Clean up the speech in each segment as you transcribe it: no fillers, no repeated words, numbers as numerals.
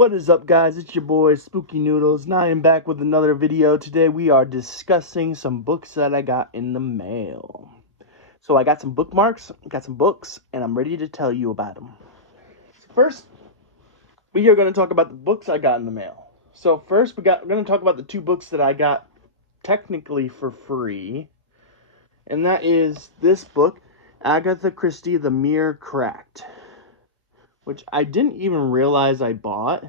What is up, guys? It's your boy Spooky Noodles, and I am back with another video. Today we are discussing some books that I got in the mail. So I got some bookmarks, got some books, and I'm ready to tell you about them. First, we are going to talk about the books I got in the mail. So first, we're going to talk about the two books that I got technically for free. And that is this book, Agatha Christie, The Mirror Cracked, which I didn't even realize I bought.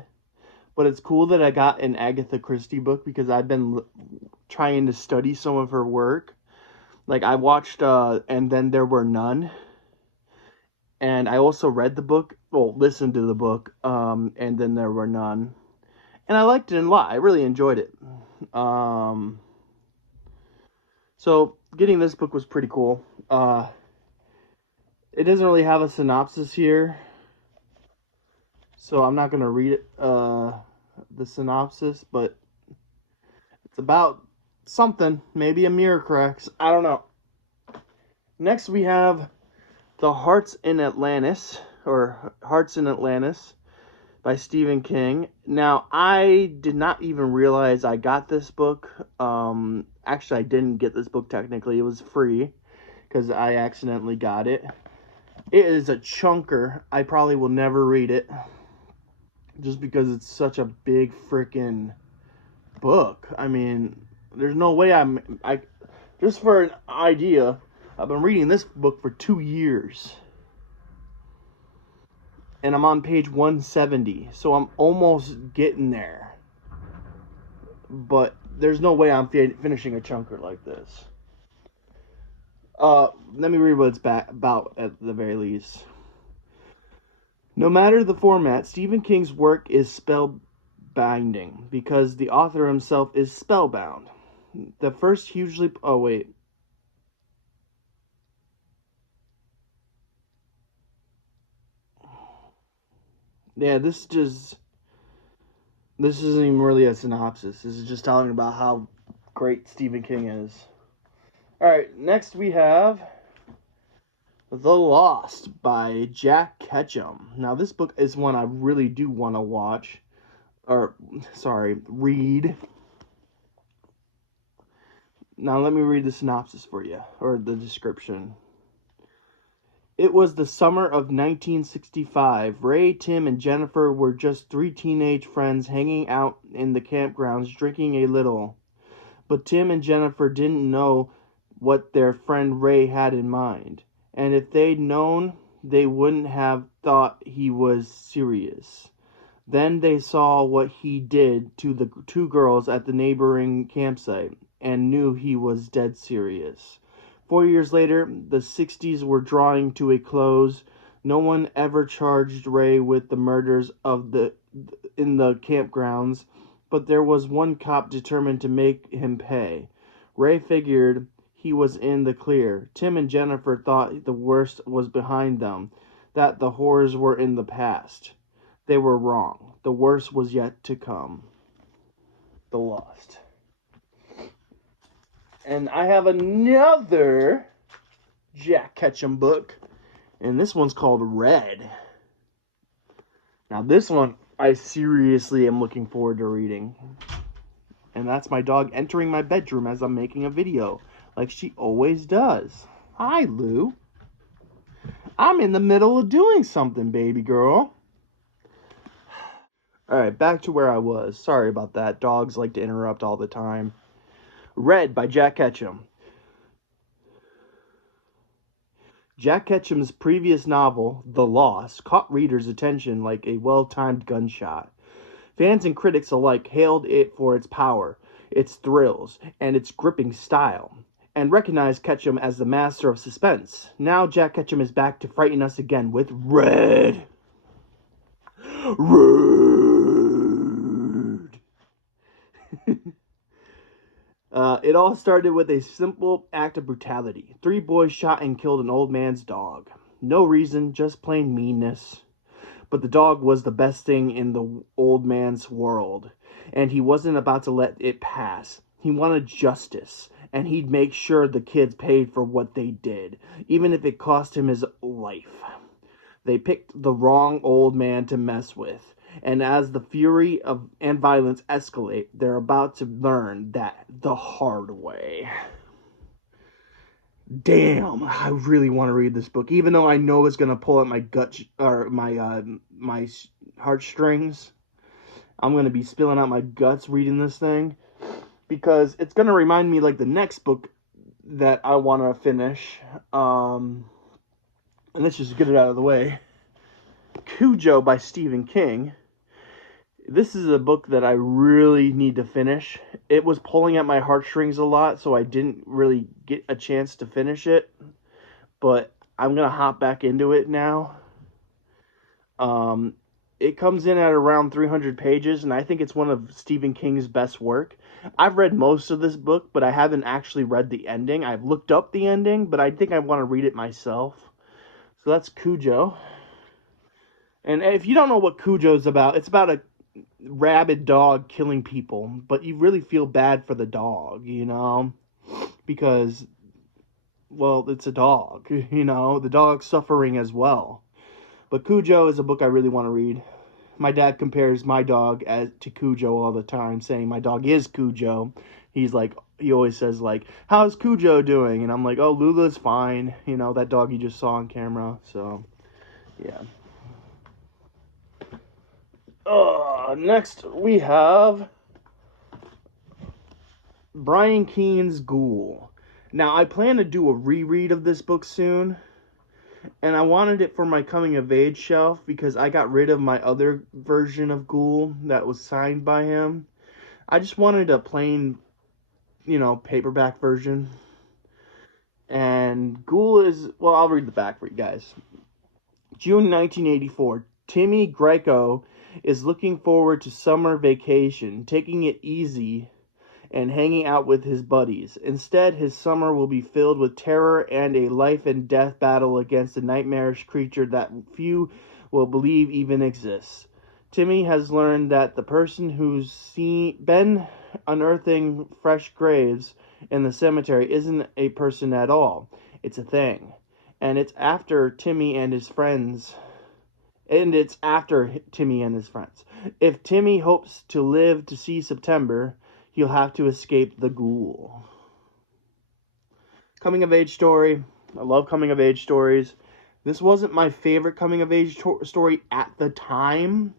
But it's cool that I got an Agatha Christie book because I've been trying to study some of her work. Like, I watched And Then There Were None. And I also read the book, well, listened to the book, And Then There Were None. And I liked it a lot. I really enjoyed it. So, getting this book was pretty cool. It doesn't really have a synopsis here. So I'm not going to read it, the synopsis, but it's about something. Maybe a mirror cracks. I don't know. Next we have The Hearts in Atlantis, or Hearts in Atlantis, by Stephen King. Now, I did not even realize I got this book. Actually, I didn't get this book technically. It was free because I accidentally got it. It is a chunker. I probably will never read it just because it's such a big freaking book. I mean, there's no way I just for an idea, I've been reading this book for 2 years. And I'm on page 170, so I'm almost getting there. But there's no way I'm finishing a chunker like this. Let me read what it's about at the very least. No matter the format, Stephen King's work is spellbinding because the author himself is spellbound. The first hugely... Oh, wait. Yeah, this isn't even really a synopsis. This is just telling about how great Stephen King is. Alright, next we have The Lost by Jack Ketchum. Now, this book is one I really do want to read. Now, let me read the synopsis for you, or the description. It was the summer of 1965. Ray, Tim, and Jennifer were just 3 teenage friends hanging out in the campgrounds drinking a little. But Tim and Jennifer didn't know what their friend Ray had in mind. And if they'd known, they wouldn't have thought he was serious. Then they saw what he did to the 2 girls at the neighboring campsite and knew he was dead serious. 4 years later, the 60s were drawing to a close. No one ever charged Ray with the murders in the campgrounds, but there was one cop determined to make him pay. Ray figured he was in the clear. Tim and Jennifer thought the worst was behind them, that the horrors were in the past. They were wrong. The worst was yet to come. The Lost. And I have another Jack Ketchum book, and this one's called Red. Now, this one I seriously am looking forward to reading. And that's my dog entering my bedroom as I'm making a video, like she always does. Hi, Lou. I'm in the middle of doing something, baby girl. Alright, back to where I was. Sorry about that. Dogs like to interrupt all the time. Red by Jack Ketchum. Jack Ketchum's previous novel, The Lost, caught readers' attention like a well-timed gunshot. Fans and critics alike hailed it for its power, its thrills, and its gripping style, and recognized Ketchum as the master of suspense. Now Jack Ketchum is back to frighten us again with Red. It all started with a simple act of brutality. 3 boys shot and killed an old man's dog. No reason, just plain meanness. But the dog was the best thing in the old man's world, and he wasn't about to let it pass. He wanted justice, and he'd make sure the kids paid for what they did, even if it cost him his life. They picked the wrong old man to mess with, And as the fury and violence escalate, they're about to learn that the hard way. Damn, I really want to read this book, even though I know it's gonna pull at my gut or my heartstrings. I'm gonna be spilling out my guts reading this thing because it's gonna remind me like the next book that I want to finish. And let's just get it out of the way. Cujo by Stephen King. This is a book that I really need to finish. It was pulling at my heartstrings a lot, so I didn't really get a chance to finish it. But I'm going to hop back into it now. It comes in at around 300 pages, and I think it's one of Stephen King's best work. I've read most of this book, but I haven't actually read the ending. I've looked up the ending, but I think I want to read it myself. So that's Cujo. And if you don't know what Cujo's about, it's about a rabid dog killing people, but you really feel bad for the dog, you know, because, well, it's a dog, you know, the dog's suffering as well. But Cujo is a book I really want to read. My dad compares my dog to Cujo all the time, saying my dog is Cujo. He always says, like, how's Cujo doing? And I'm like, oh, Lula's fine, you know, that dog you just saw on camera. So yeah. Next we have Brian Keene's Ghoul. Now, I plan to do a reread of this book soon, and I wanted it for my coming of age shelf because I got rid of my other version of Ghoul that was signed by him. I just wanted a plain, you know, paperback version. And Ghoul is, well, I'll read the back for you guys. June 1984. Timmy Greco is looking forward to summer vacation, taking it easy and hanging out with his buddies. Instead, his summer will be filled with terror and a life and death battle against a nightmarish creature that few will believe even exists. Timmy has learned that the person who's been unearthing fresh graves in the cemetery isn't a person at all. It's a thing. And it's after Timmy and his friends. If Timmy hopes to live to see September, he'll have to escape the ghoul. Coming of age story. I love coming of age stories. This wasn't my favorite coming of age story at the time,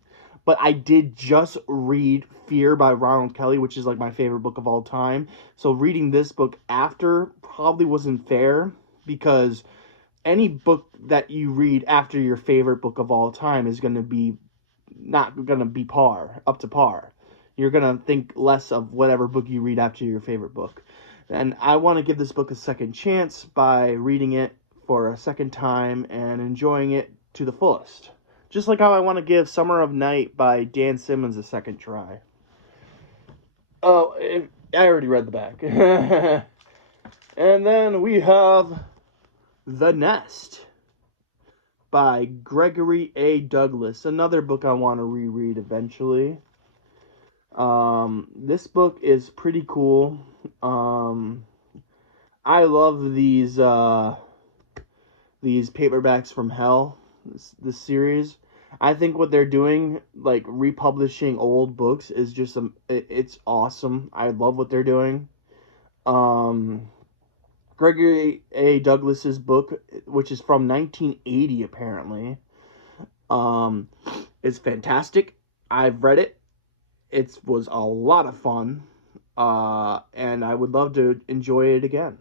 but I did just read Fear by Ronald Kelly, which is like my favorite book of all time. So reading this book after probably wasn't fair, because any book that you read after your favorite book of all time is going to be not going to be up to par. You're going to think less of whatever book you read after your favorite book. And I want to give this book a second chance by reading it for a second time and enjoying it to the fullest. Just like how I want to give Summer of Night by Dan Simmons a second try. Oh, I already read the back. And then we have The Nest by Gregory A. Douglas. Another book I want to reread eventually. This book is pretty cool. I love these paperbacks from hell, this series. I think what they're doing, like republishing old books, is just it's awesome. I love what they're doing. Gregory A. Douglas's book, which is from 1980 apparently, is fantastic. I've read it. It was a lot of fun, and I would love to enjoy it again.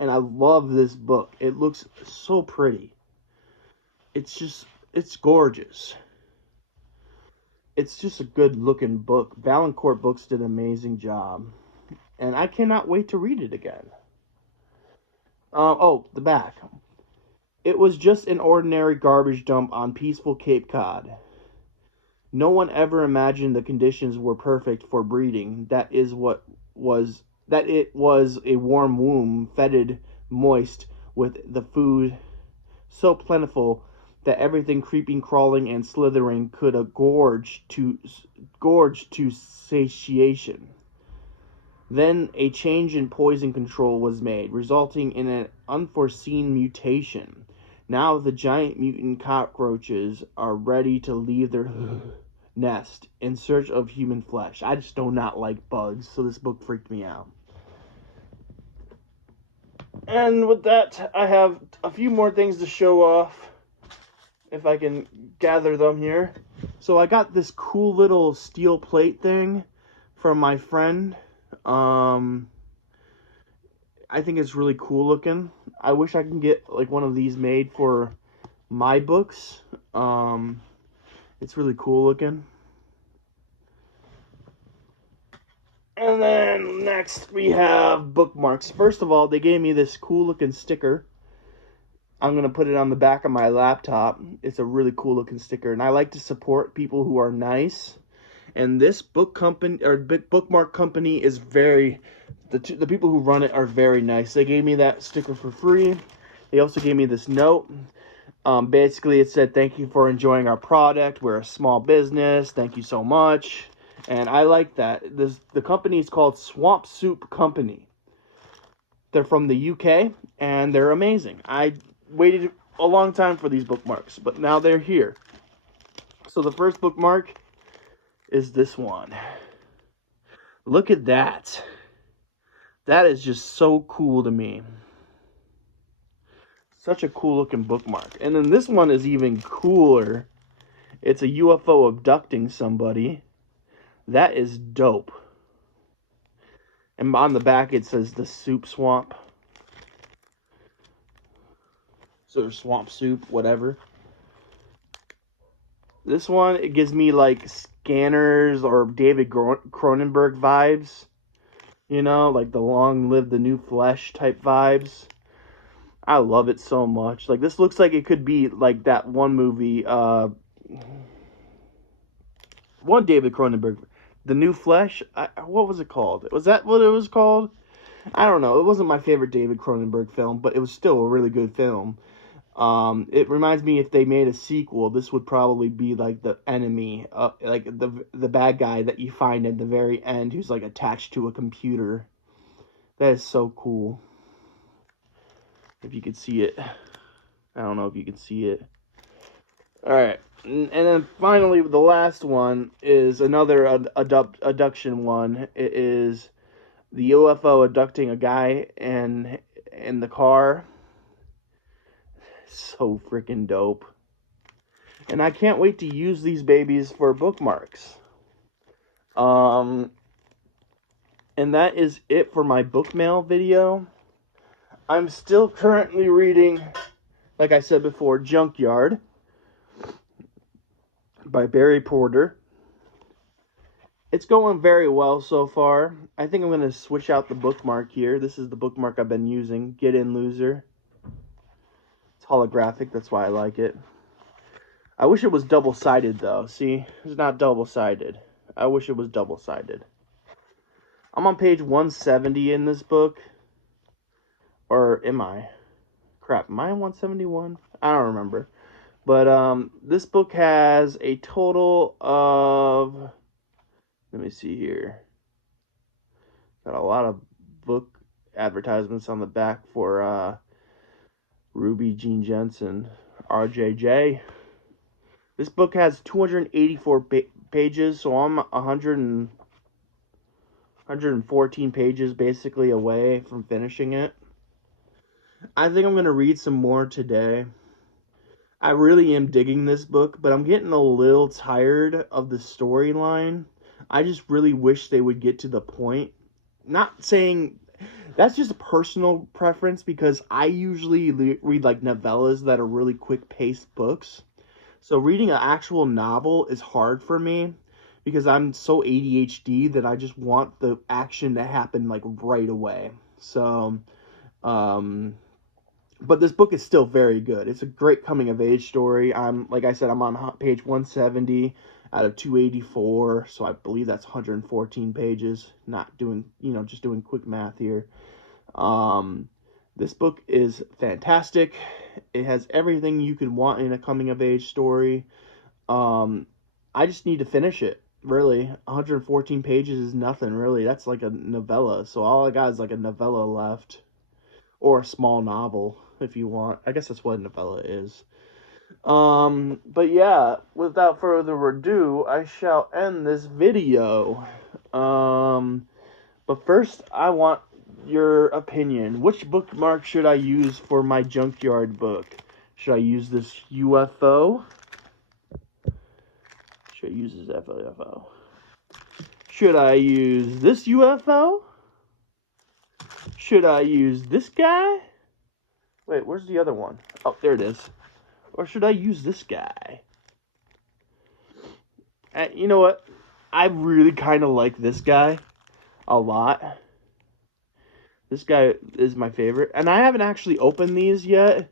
And I love this book. It looks so pretty. It's gorgeous. It's just a good looking book. Valancourt Books did an amazing job, and I cannot wait to read it again. The back. It was just an ordinary garbage dump on peaceful Cape Cod. No one ever imagined the conditions were perfect for breeding. That it was a warm womb, fetid, moist, with the food so plentiful that everything creeping, crawling, and slithering could gorge to satiation. Then a change in poison control was made, resulting in an unforeseen mutation. Now the giant mutant cockroaches are ready to leave their nest in search of human flesh. I just do not like bugs, so this book freaked me out. And with that, I have a few more things to show off, if I can gather them here. So I got this cool little steel plate thing from my friend. I think it's really cool looking. I wish I can get like one of these made for my books. It's really cool looking. And then next we have bookmarks. First of all, they gave me this cool looking sticker. I'm going to put it on the back of my laptop. It's a really cool looking sticker. And I like to support people who are nice. And this book company, or bookmark company, is very, the people who run it are very nice. They gave me that sticker for free. They also gave me this note. Basically, it said, "Thank you for enjoying our product. We're a small business. Thank you so much." And I like that. The company is called Swamp Soup Company. They're from the UK, and they're amazing. I waited a long time for these bookmarks, but now they're here. So the first bookmark is this one. Look at that. That is just so cool to me. Such a cool looking bookmark. And then this one is even cooler. It's a UFO abducting somebody. That is dope. And on the back it says the soup swamp. So swamp soup, whatever. This one, it gives me like Scanners or David Cronenberg vibes. You know, like the Long Live the New Flesh type vibes. I love it so much. Like, this looks like it could be like that one movie, one David Cronenberg, The New Flesh. What was it called? Was that what it was called? I don't know. It wasn't my favorite David Cronenberg film, but it was still a really good film. It reminds me, if they made a sequel, this would probably be like the enemy, like the bad guy that you find at the very end, who's like attached to a computer. That is so cool. If you could see it. I don't know if you can see it. Alright. And then finally, the last one is another abduction one. It is the UFO abducting a guy in the car. So freaking dope. And I can't wait to use these babies for bookmarks. And that is it for my book mail video. I'm still currently reading, like I said before, Junkyard by Barry Porter. It's going very well so far. I think I'm going to switch out the bookmark here. This is the bookmark I've been using. Get In Loser. It's holographic, that's why I like it. I wish it was double-sided though. See, it's not double-sided. I wish it was double-sided. I'm on page 170 in this book. Or am I? Crap, am I on 171? I don't remember. But this book has a total of, let me see here. Got a lot of book advertisements on the back for Ruby Jean Jensen, RJJ. This book has 284 pages, so I'm 114 pages basically away from finishing it. I think I'm going to read some more today. I really am digging this book, but I'm getting a little tired of the storyline. I just really wish they would get to the point. Not saying, that's just a personal preference, because I usually read like novellas that are really quick-paced books. So reading an actual novel is hard for me, because I'm so ADHD that I just want the action to happen like right away. So, but this book is still very good. It's a great coming-of-age story. Like I said, I'm on page 170 out of 284, so I believe that's 114 pages. Not doing, just doing quick math here. This book is fantastic. It has everything you could want in a coming-of-age story. I just need to finish it, really. 114 pages is nothing, really. That's like a novella, so all I got is like a novella left. Or a small novel, if you want. I guess that's what a novella is. But yeah, without further ado, I shall end this video. But first, I want your opinion. Which bookmark should I use for my junkyard book? Should I use this UFO? Should I use this UFO? Should I use this UFO? Should I use this guy? Wait, where's the other one? Oh, there it is. Or should I use this guy? You know what? I really kind of like this guy a lot. This guy is my favorite. And I haven't actually opened these yet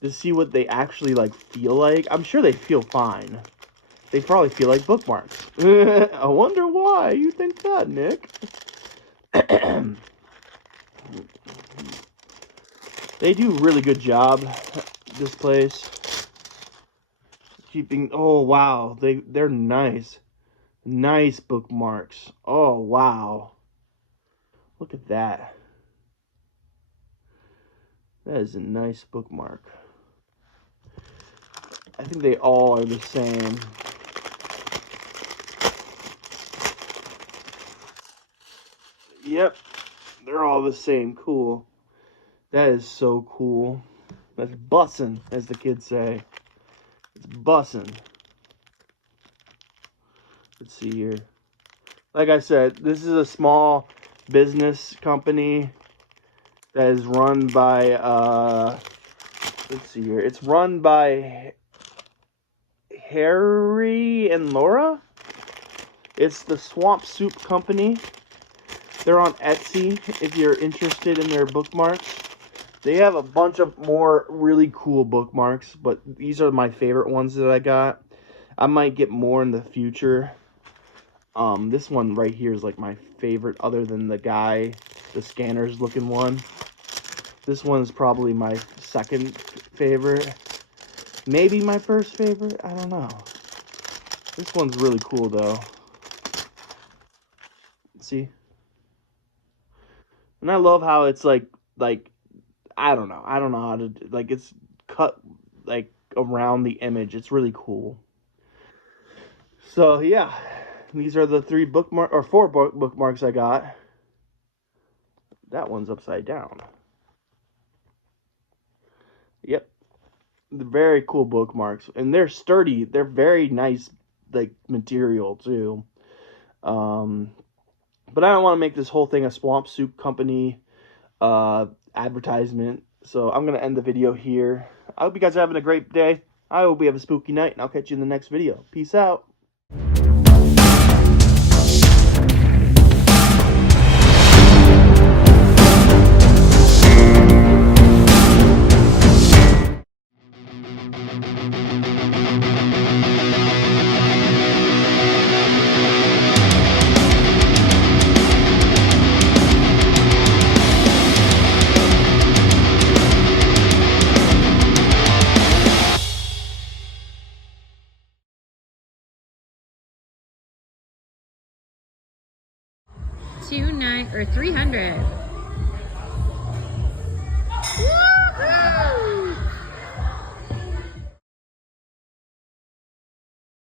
to see what they actually like feel like. I'm sure they feel fine. They probably feel like bookmarks. I wonder why you think that, Nick. They do a really good job, this place. Keeping, oh wow, they're nice. Nice bookmarks. Oh wow. Look at that. That is a nice bookmark. I think they all are the same. Yep, they're all the same. Cool. That is so cool. That's bussin', as the kids say. It's bussin'. Let's see here. Like I said, this is a small business company that is run by, let's see here. It's run by Harry and Laura. It's the Swamp Soup Company. They're on Etsy if you're interested in their bookmarks. They have a bunch of more really cool bookmarks, but these are my favorite ones that I got. I might get more in the future. This one right here is like my favorite, other than the scanners looking one. This one is probably my second favorite. Maybe my first favorite, I don't know. This one's really cool though. See? And I love how it's like I don't know how to, like, it's cut like around the image. It's really cool. So yeah, these are the four bookmarks I got. That one's upside down. Yep, the very cool bookmarks, and they're sturdy. They're very nice, like, material too. But I don't want to make this whole thing a Swamp Soup Company advertisement, so I'm gonna end the video here. I hope you guys are having a great day. I hope we have a spooky night, and I'll catch you in the next video. Peace out. $290 or $300. Woohoo!